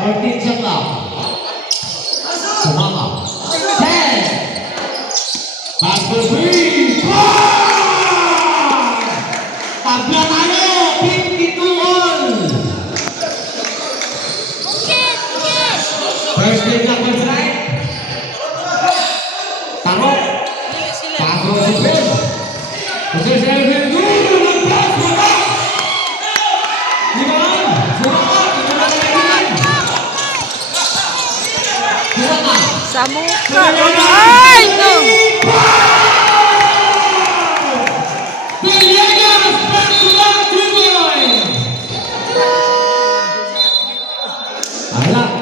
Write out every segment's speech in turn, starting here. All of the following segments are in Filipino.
14 shot lang. Sumama. 10. Back to 3. Tabla tayo. 52 all. First game lang first right. Taro. Taro si Ben. Kasi si Elvin. Nagpas. Maka. Liman. Sumakat. Sa muka. Ay, no! Villegas back to back 3 points. Ala.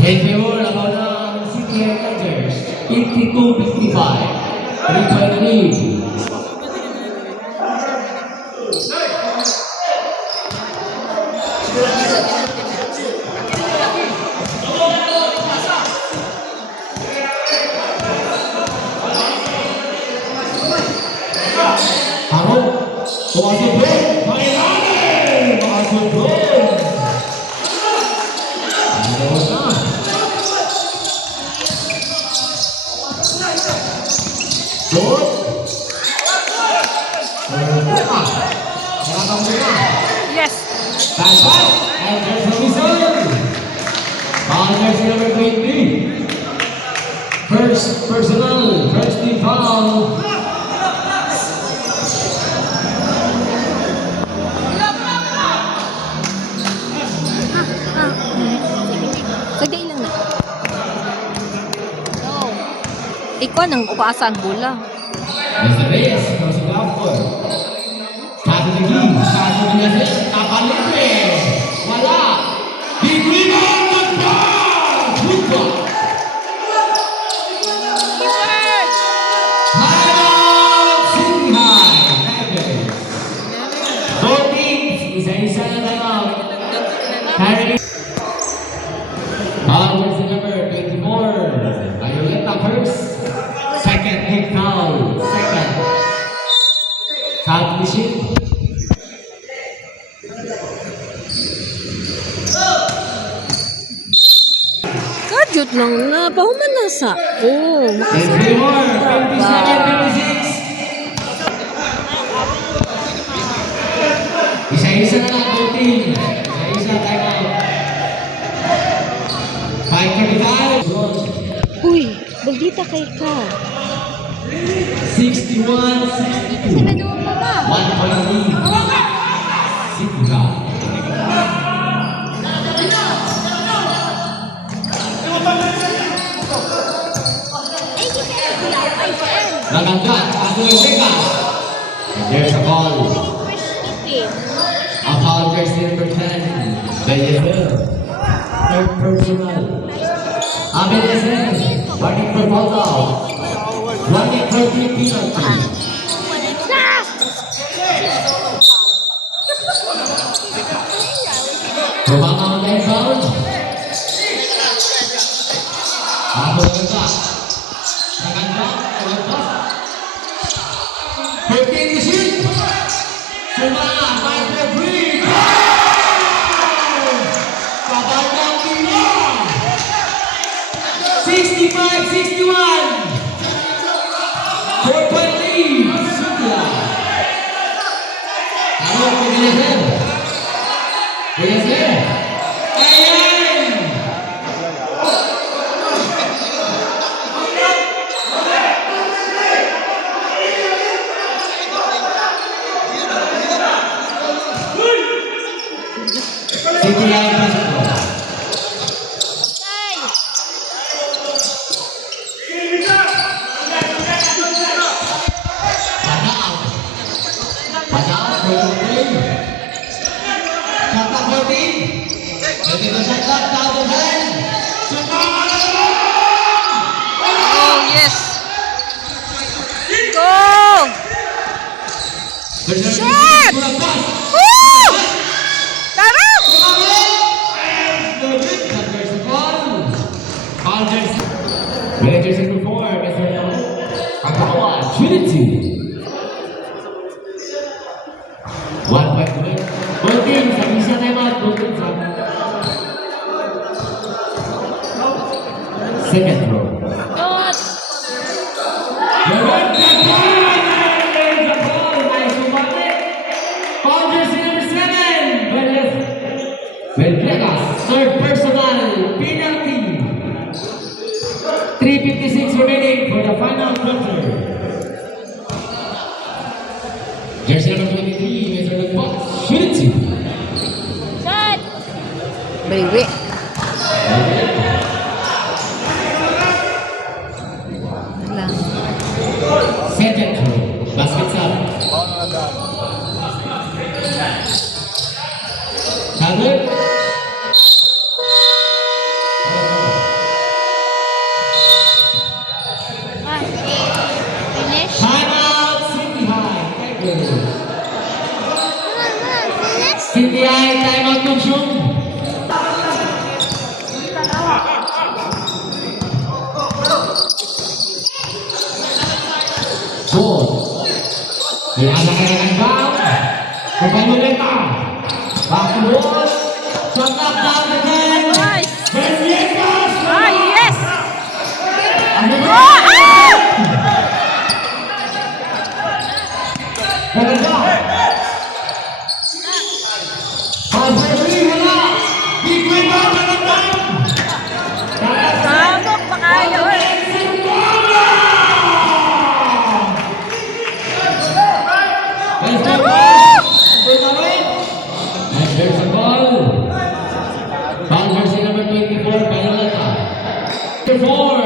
Take favor about the City Rangers, 52-55. 3-point lead. Ako, pumasok po. Panginoon! Pumasok po. Good. Yes. Stand by. And there's a whistle. Foul jersey number 20. First personal. First team foul. Sagday lang na. No. Ikaw nang upasan bola. Mr. Reyes, from Singapore. Kaso ni Gim, kaso ni Nasir, kapalibre. Wala. Big rebound, nagpas! Good ball. Timeout, City High. Tigers. Both teams, isa-isa na timeout. Harry. Jersey number 24. Ayoleta first. Second, Nick Foul. Second. South Mission. Kadyot lang na. Pahuman na sa. Oh, Let's play more. 57-56. Isa-isa na lang, both teams. Isa-isa timeout. 5:35. Uy, bagdita kay ka. 61-62. 1 point lead. City High. Nagangkat, Kaso yung Vega. And there's a ball. A foul jersey number 10. Beyezel. Third personal. Beyezel. Running for foul out. Running for free penalty. Rumama ang line foul. Ako nagka. Nagangkat. 15 to shoot. Sumama. 5 for free. Kabaldang Pino. 65-61. 4-point lead. Sugla. Ano ang Beyezel? Beyezel. Ayan! City High pasok po. Padaan, 14. Kata 14. Ganito sa shot, down the line. Sumama na naman! Oh, yes. Go! There's a Shot! good pass. Woo! Tara! There's a ball. Ball jersey. Red jersey number 4, Mr. Akawa Trinity. 1 point to win. Both teams, ang isa timeout. Both teams, second throw. God! Vegas, third personal penalty. 3:56 remaining for the final quarter. Jersey number 23, Mr. Nagbox, Trinity. Shot! Baby. Lang. Second throw, basket up. Tablet. Finish? Timeout, City High. Tigers. Finish? City High, timeout consumed. Four. Kailangan bang? Kapalulita. Back to ball. Shot up down again. Nice! Vegas. Ah, yes! Ano ba? Oh, ah! Maganda. Referee, wala. Big rebound, maganda. Sabok pa kayo eh. There's a ball. Ball jersey number 24, Violeta. 24.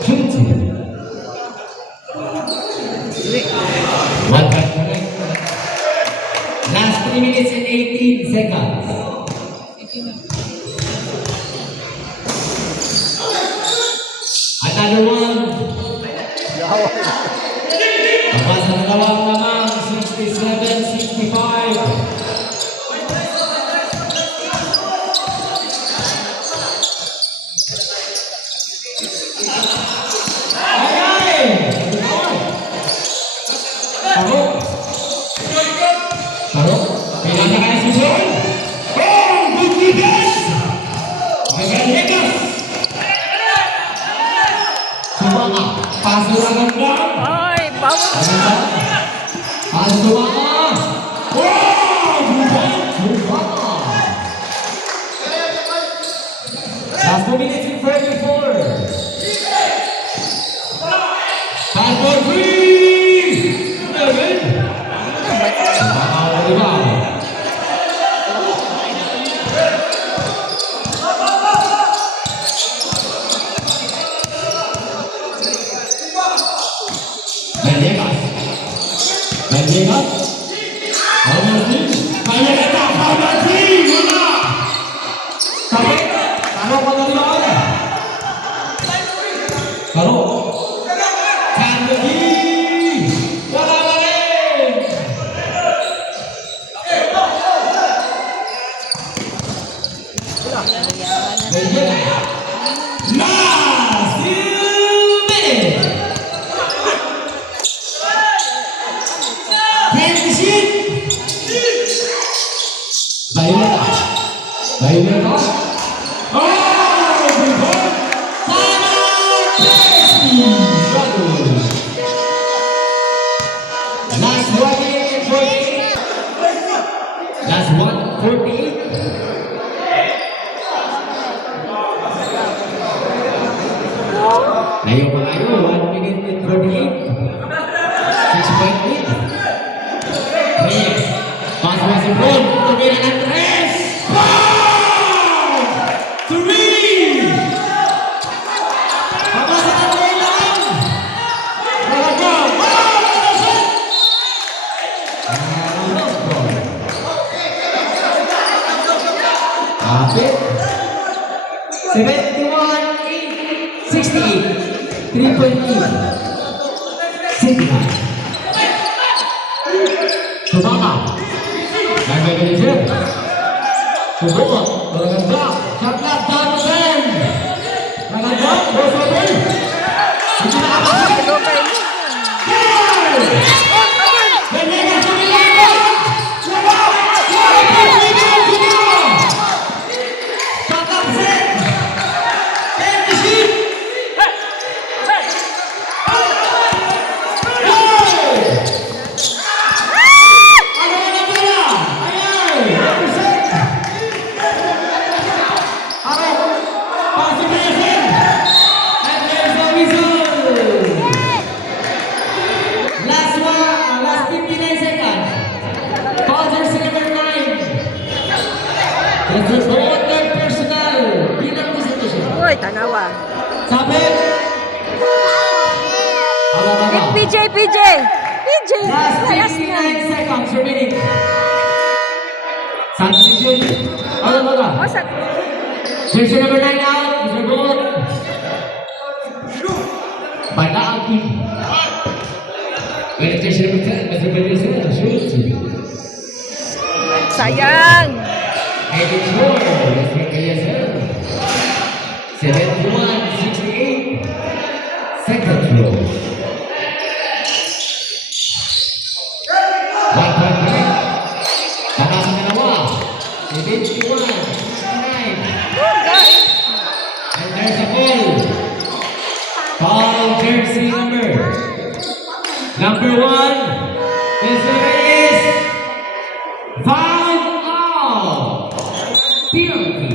Trinity. One back correct. Last 3 minutes and 18 seconds. Another one. Tapos na dalawang naman, 67-65. Ay! Taro. Taro. Kailan na kaya si John? Oh! Good defense! Vegas! Sumama. Paso na ganda. Ay, bawal. Sumama. Oh! Sumama. Last 2 minutes and 34. Pass for three! David! Sumama ang rebound. Vegas. Vegas. Violeta. Wala. Kapit. Taro ko na lang. Taro. Carnegie. Wala na rin. Vegas. Last few minutes. Transition. Violeta. Violeta. Oh! Good ball. Timeout. Tasty. Struggle. Last 1 minute and 48. Last 1:48. Layo pa kayo. 1 minute and 48. 6-point lead. Reyes. Pass was in front. Tumira ng tres. Wow! 3! Pabasa ng 3 lang. Talaga. Wow! Kapit. 71-68. 3-point lead. City High. Sumama. Nag-mechanism. Subukot. Maganda. Shot clock. Donovan. Maganda. Goes over. Hindi nakapasok. Venegas sa Milano. Shot clock set. And the shoot. Uy, tanawa. Sabi! PJ! PJ! Last Last na. 59 seconds remaining. Substitution. Ano ba? O, sa... Jersey number 9 out. Mr. Gold. Banda out team. When jersey number 10, Mr. Gold. Shoot. Sayang! Edit score. Mr. KSL. 71-68. Second row. 1 point break. Takas ng dalawa. 71-69. And there's a goal. Foul jersey number 1. This is foul out. Penalty.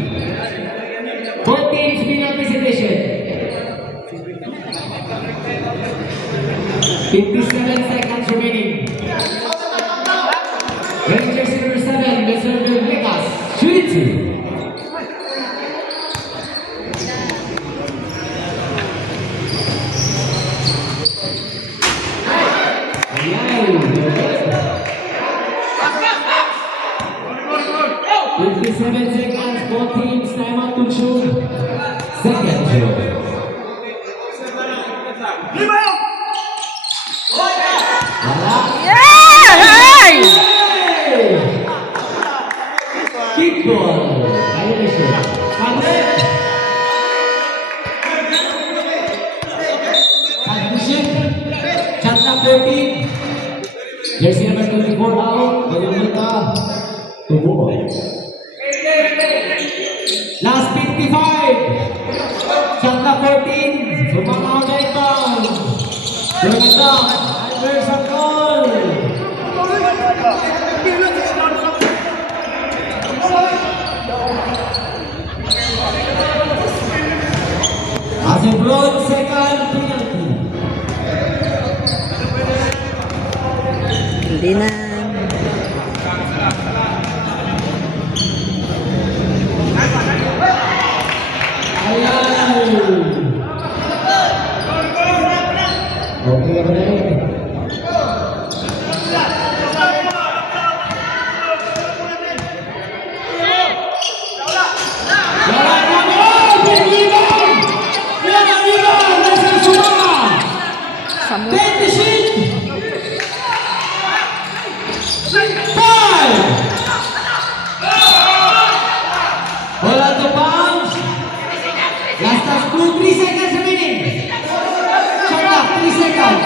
Both teams penalty situation. 57 seconds remaining. Rangers number 7, Mr. Venegas. Shoot it. Ayan. 57 seconds, both teams time out to shoot. Second shoot. Wala. Yeah! Kickball. Ayun na siya. Sabi. Substitution. Shot na 14. Jersey number 24 out. Ganyan ka. Tubo. Last 55. Shot na 14. Sumang out na ito. Ganyan ka. Adverse ang goal. As a broad second penalty. Hindi na. Ayan. Okay ka ba na yun? Wala na mo! Piniligan! Piniligan! Nasa sumama! Samu. Take the sheet! 5! Wala to bounce! Last touch 3 seconds remaining! Shot clock, 3 seconds!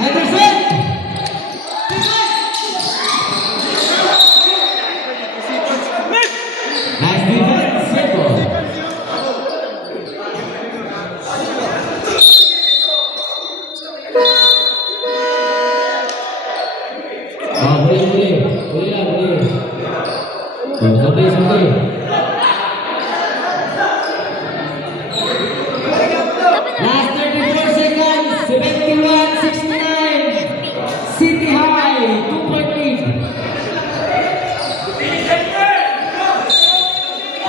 Henderson! Nice defense, simple. Boleh. Sampai. Last 34 seconds, 71-69. City High, 2-point lead.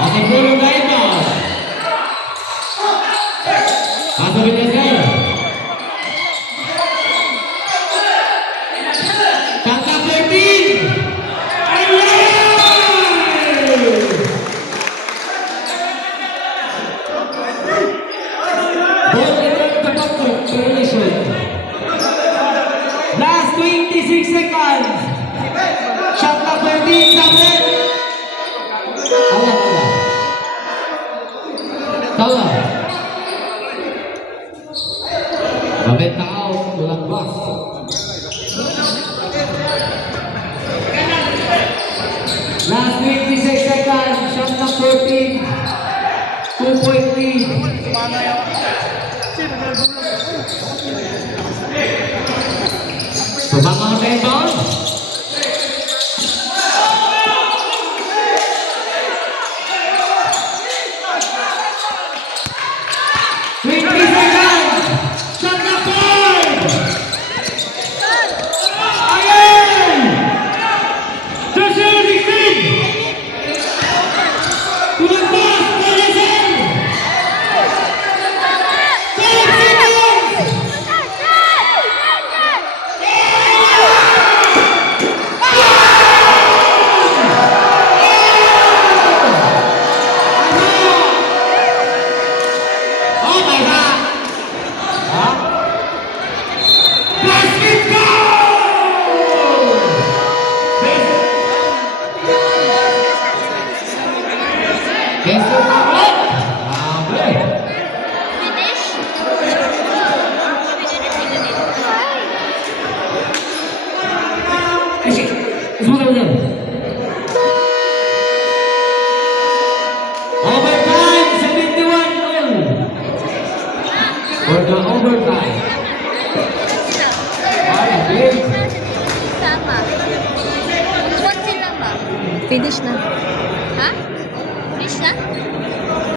Okay, Bruno Gaitons. Pasok Vinyazel. 26 seconds. Shot clock 13, Samuel. Tala. Babet na out, walang box. Last 26 seconds, shot clock 14. 2-point lead. So, mga rebound. Overtime, 71 all. For the overtime. Sama. Mag-1 sila ba? Finish na. Ha? Finish na?